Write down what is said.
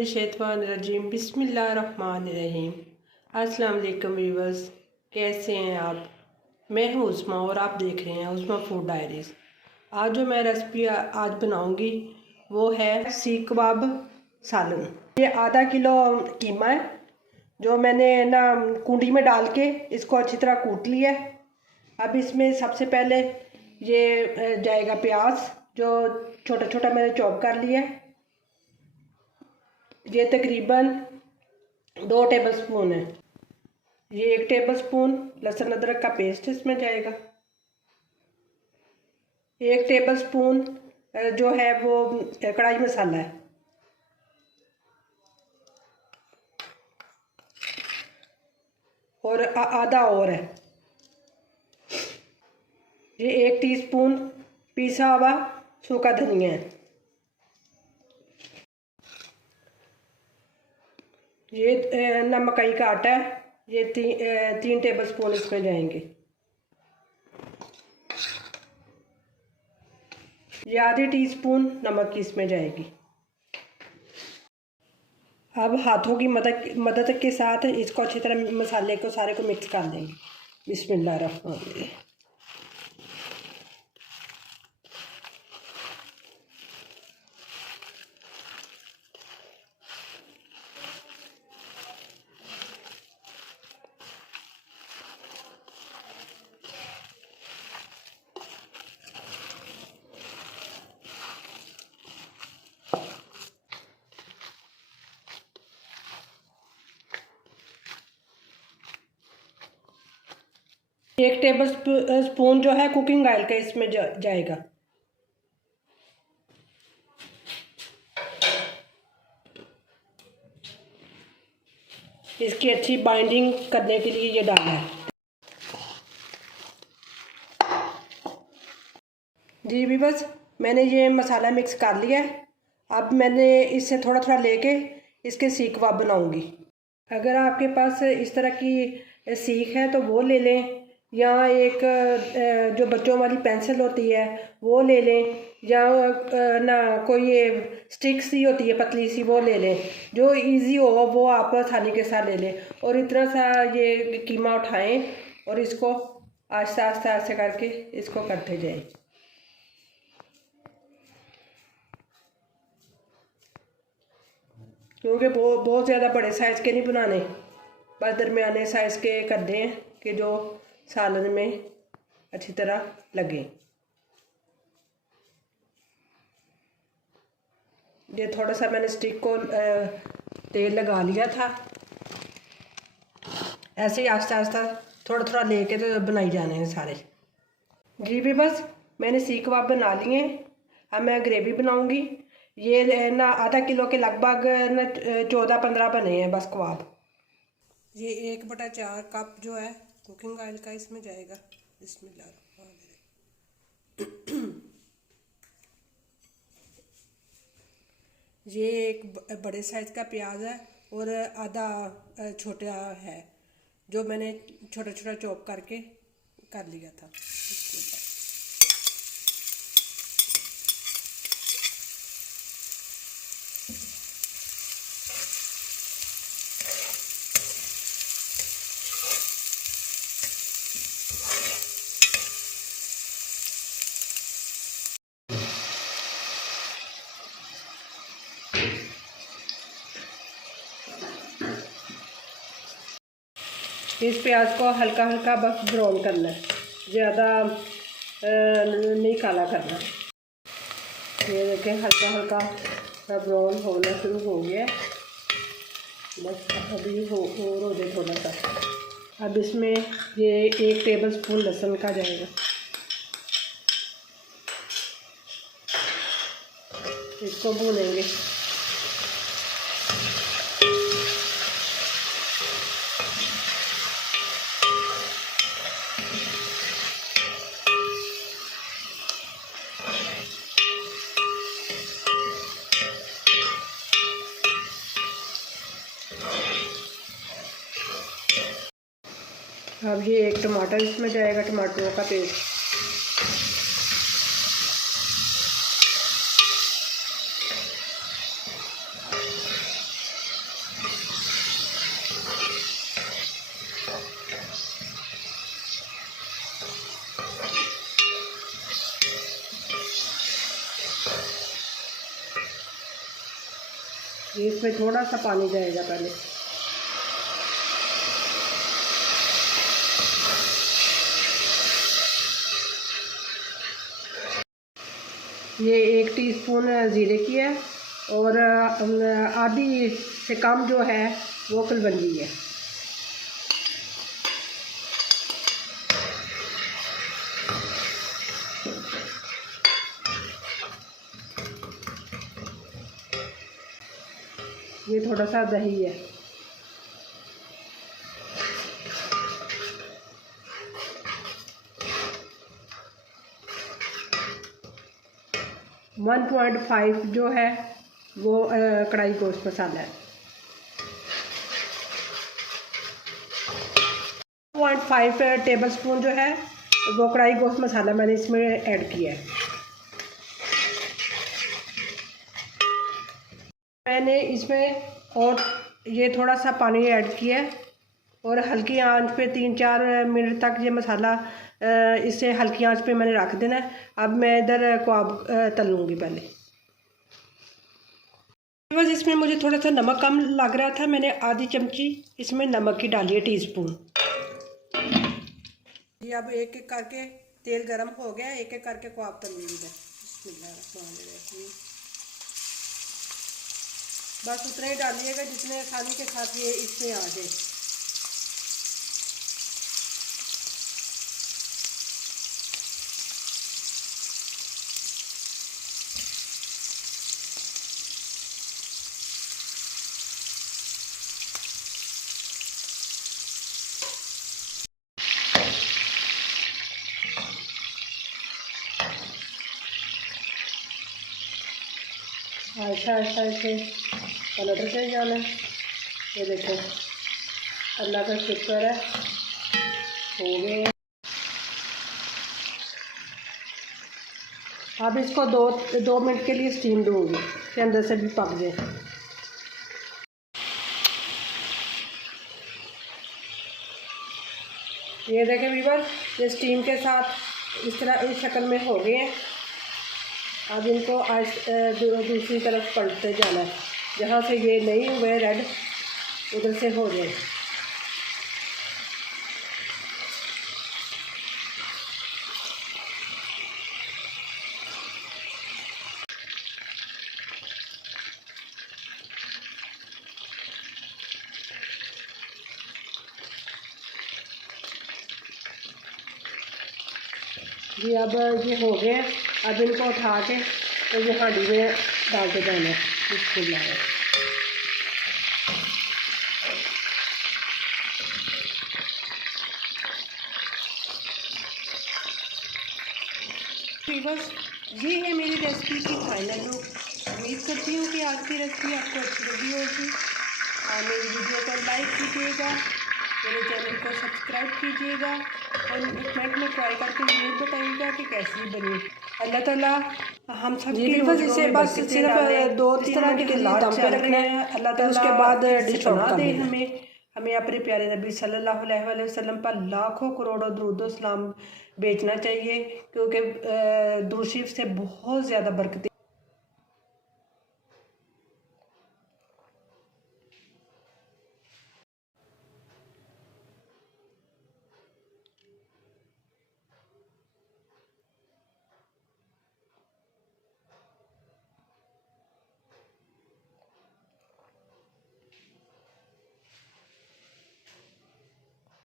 मिनश्शैतानिर्रजीम बिस्मिल्लाहिर्रहमानिर्रहीम। अस्सलाम वालेकुम व्यूअर्स, कैसे हैं आप? मैं हूँ उस्मा और आप देख रहे हैं उस्मा फूड डायरीज़। आज जो मैं रेसिपी आज बनाऊंगी वो है सीख कबाब सालन। ये आधा किलो कीमा है जो मैंने ना कूंडी में डाल के इसको अच्छी तरह कूट लिया है। अब इसमें सबसे पहले ये जाएगा प्याज जो छोटा छोटा मैंने चॉप कर लिया है। ये तकरीबन 2 टेबलस्पून है। ये 1 टेबलस्पून लहसुन अदरक का पेस्ट इसमें जाएगा। 1 टेबलस्पून जो है वो कढ़ाई मसाला है। और आधा और है। ये 1 टीस्पून पिसा हुआ सूखा धनिया है। ये ना मकई का आटा है। ये 3 टेबलस्पून इसमें जाएंगे। ये आधी टीस्पून नमक की इसमें जाएगी। अब हाथों की मदद के साथ इसको अच्छी तरह मसाले को सारे को मिक्स कर देंगे। बिस्मिल्लाहिर्रहमानिर्रहीम। एक टेबल स्पून जो है कुकिंग ऑयल का इसमें जाएगा। इसकी अच्छी बाइंडिंग करने के लिए ये डालना है। जी भी बस मैंने ये मसाला मिक्स कर लिया है। अब मैंने इससे थोड़ा थोड़ा लेके इसके सीख कबाब बनाऊंगी। अगर आपके पास इस तरह की सीख है तो वो ले लें, या एक जो बच्चों वाली पेंसिल होती है वो ले लें, या ना कोई ये स्टिक सी होती है पतली सी वो ले लें। जो इजी हो वो आप आसानी के साथ ले लें। और इतना सा ये कीमा उठाएं और इसको आस्ते आस्ते आस्ते करके इसको करते जाएं। क्योंकि बहुत ज़्यादा बड़े साइज़ के नहीं बनाने, बस दरमियाने साइज़ के करने हैं कि जो सालन में अच्छी तरह लगे। ये थोड़ा सा मैंने स्टिक को तेल लगा लिया था। ऐसे ही आस्ता आस्ता थोड़ा थोड़ा लेके तो बनाई जाने हैं सारे। जी भी बस मैंने सीख कबाब बना लिए। अब मैं ग्रेवी बनाऊंगी। ये ना आधा किलो के लगभग ना 14-15 बने हैं बस कबाब। ये 1/4 कप जो है कुकिंग ऑयल का इसमें जाएगा। बिस्मिल्लाहिर्रहमानिर्रहीम। ये एक बड़े साइज़ का प्याज है और आधा छोटा है जो मैंने छोटा छोटा चॉप करके कर लिया था। इस प्याज को हल्का हल्का बस ब्राउन करना है, ज़्यादा नहीं काला करना। ये देखें हल्का हल्का ब्राउन होना शुरू हो गया। बस अभी हो जाए थोड़ा सा। अब इसमें ये 1 टेबलस्पून लहसुन का जाएगा। इसको भूनेंगे। अब ये 1 टमाटर इसमें जाएगा, टमाटरों का पेस्ट। इसमें थोड़ा सा पानी जाएगा पहले। ये 1 टीस्पून ज़ीरे की है और आधी से कम जो है वो कलवंजी है। ये थोड़ा सा दही है। वन 1.5 जो है वो कढ़ाई गोश्त मसाला है। 0.5 टेबल स्पून जो है वो कढ़ाई गोश्त मसाला मैंने इसमें ऐड किया है। मैंने इसमें और ये थोड़ा सा पानी ऐड किया है और हल्की आंच पे 3-4 मिनट तक ये मसाला इसे हल्की आंच पे मैंने रख देना है। अब मैं इधर कबाब तलूँगी पहले। बस इसमें मुझे थोड़ा सा नमक कम लग रहा था, मैंने आधी चमची इसमें नमक की डाली है, टीस्पून। ये अब एक एक करके तेल गरम हो गया, एक एक करके कबाब तलूँगी मैं। बस उतना ही डालिएगा जितने आसानी के साथ ये इसमें आ जाए। ऐसा ऐसा ऐसे पलटते जाना। ये देखो अल्लाह का शुक्र है हो गए। अब इसको 2 मिनट के लिए स्टीम दूँगी कि अंदर से भी पक जाए। ये देखें व्यूअर्स, ये स्टीम के साथ इस तरह इस शक्ल में हो गए हैं। अब इनको दूसरी तरफ पलटते जाना है, जहाँ से ये नहीं हुए रेड उधर से हो जाए। जी अब ये हो गए। अब इनको उठा के तो ये हांडी में डाल के जाना है। बिस्मिल्लाह। बस ये है मेरी रेसिपी की फाइनल लुक। उम्मीद करती हूँ कि आज की रेसिपी आपको अच्छी लगी होगी। और मेरी वीडियो को लाइक कीजिएगा, मेरे चैनल को सब्सक्राइब कीजिएगा और कमेंट में ट्राई करके ये बताइएगा कि कैसी बनी। अल्लाह ताला हम सब इसे बस सिर्फ 2-3 मिनट के लिए दम पे रखना है। अल्लाह ताला उसके बाद डिश बना दे हमें अपने प्यारे नबी सल्लल्लाहु अलैहि वसल्लम पर लाखों करोड़ों दुरूद सलाम भेजना चाहिए, क्योंकि दूर शरीफ से बहुत ज़्यादा बरकत